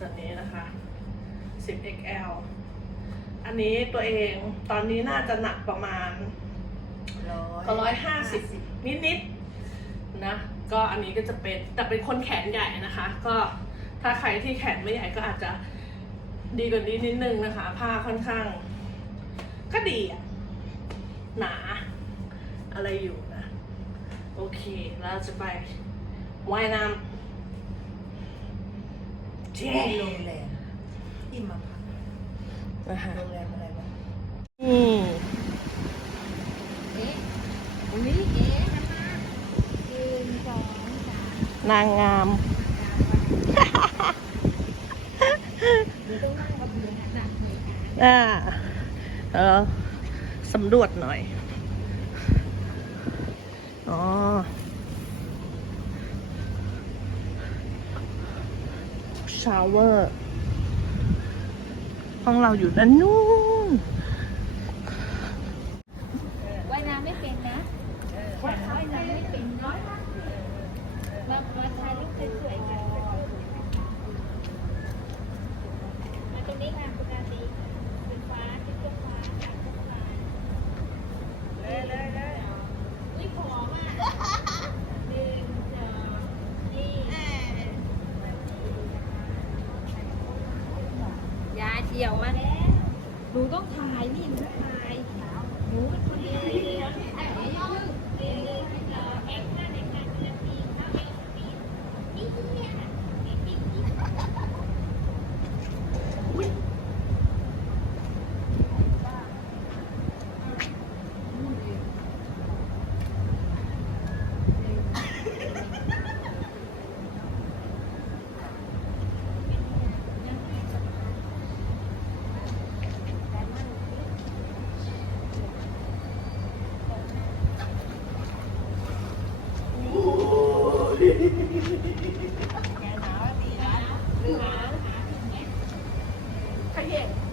แบบนี้นะคะ 10XL อันนี้ตัวเองตอนนี้น่าจะหนักประมาณก็ร้อยห้าสิบนิดๆนะ ก็อันนี้ก็จะเป็นแต่เป็นคนแขนใหญ่นะคะ ก็ถ้าใครที่แขนไม่ใหญ่ก็อาจจะดีกว่านี้นิดนึงนะคะ ผ้าค่อนข้าง ก็ดีอะหนาอะไรอยู่นะ โอเคแล้วเราจะไปว่ายน้ำเจ๊ ที่โรงแรมที่มาพักนะคะโรงแรมอะไรวะอืมเอ๊ะอุ้ยเอ๊ะน้ำมาหนึ่งสองสามนางงามเดี๋ยวต้องนั่งกับพื้นหนักเลยค่ะอ่าเออสำรวจหน่อย อ๋อ ชาวเวอร์ห้องเราอยู่ด้านนู้น ว่ายน้ำไม่เป็นนะว่ายน้ำไม่เป็นเนาะมามาถ่ายรูปสวยๆกันมาตรงนี้ค่ะคุณอาตีเป็นฟ้าที่ต้นฟ้าค่ะต้นฟ้าเลยเลยเลยอุ้ยผอมอะหนึ่งสองนี่ยา เดียวมาแล้วหนูต้องถ่ายนี่หนูถ่าย ขยัน